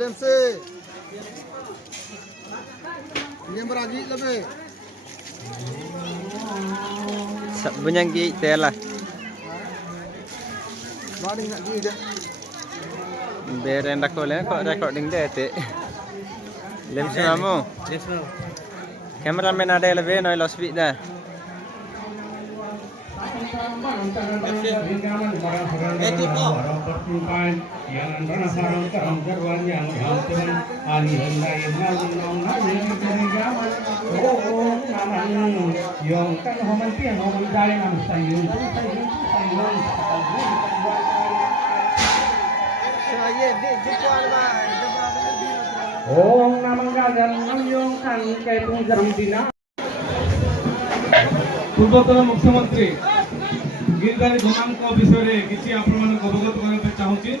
Lense. Ini beragi lebih. Sabunya gitu lah. Mari nak gitu. Beren kok recording deh teh. Lem samamu. Kameramen ada lebih noy lost speed dah. पूर्वतन मुख्यमंत्री गिरधारी गोमांग विषय किसी अवगत करने चाहूँगी।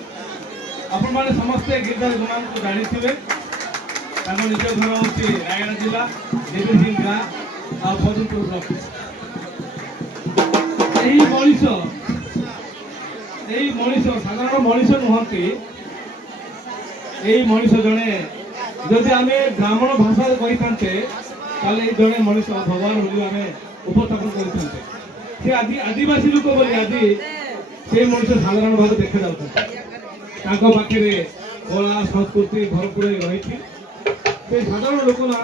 आपण मैंने समस्ते गिरधारी गोमांग को जानी थे। निज घर हूँ रायगढ़ जिला देवी गाँ आ फजलपुर ब्लॉक। मनीष साधारण मनीष नुहति मनीष जड़े जदि आम ब्राह्मण भाषा कही था जड़े मनीष भगवान बोली आम उपस्थापन करते आदिवासी लोक बोली आज से मनुष्य साधारण भाव देखा जाते पाखे कला संस्कृति भरपूर रही साधारण लोक ना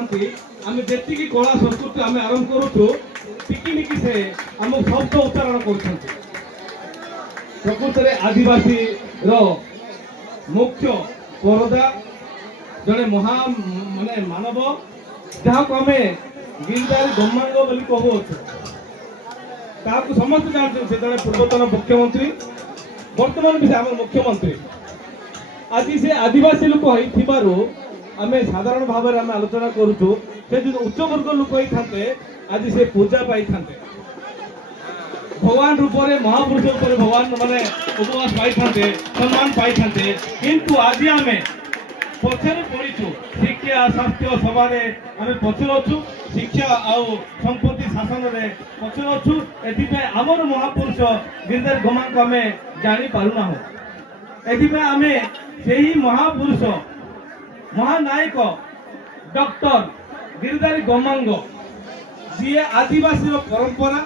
आम जी कला संस्कृति आम आरंभ करूँ टिकी से आम शब्द उच्चारण कर प्रकृत में आदिवासी मुख्य परदा जड़े महा माने मानव जहाँ को आम गिरधारी गोमांग बोली कहूँ समस्त जानते से जड़े पूर्वतन मुख्यमंत्री वर्तमान भी आम मुख्यमंत्री आज से आदिवासी लोक आम साधारण भाव में आलोचना करूँ से उच्च वर्ग लोक होते आज से पूजा पाई था भगवान रूप में महापुरुष भगवान माने उपवास पाई था सम्मान पाई था किंतु आज आम पछरे पड़ीचु शिक्षा स्वास्थ्य सभारे आम पछरे अच्छु शिक्षा आउ संपत्ति शासन में पछरे अच्छु एथि आमर महापुरुष गिरधारी गोमांग आम जानी पारुना एथि आम से महापुरुष महानायक डॉक्टर गिरधारी गोमांग जी आदिवासी परंपरा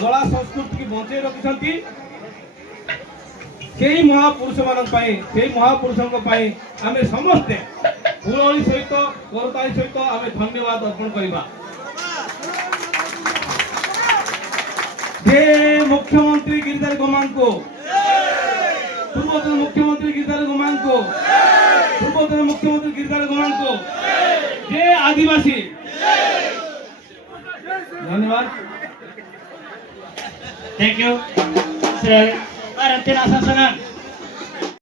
कला संस्कृति की बचे रखिंट से महापुरुष महापुरुषों आम समस्ते फुलवली सहित करताली सहित आम धन्यवाद अर्पण करवा। मुख्यमंत्री गिरधारी गोमांग को पूर्वतन मुख्यमंत्री गिरधारी गोमांग को पूर्वतन मुख्यमंत्री गिरधारी गोमांग को जय आदिवासी। धन्यवाद। Thank you sir. और अंतिम आशासन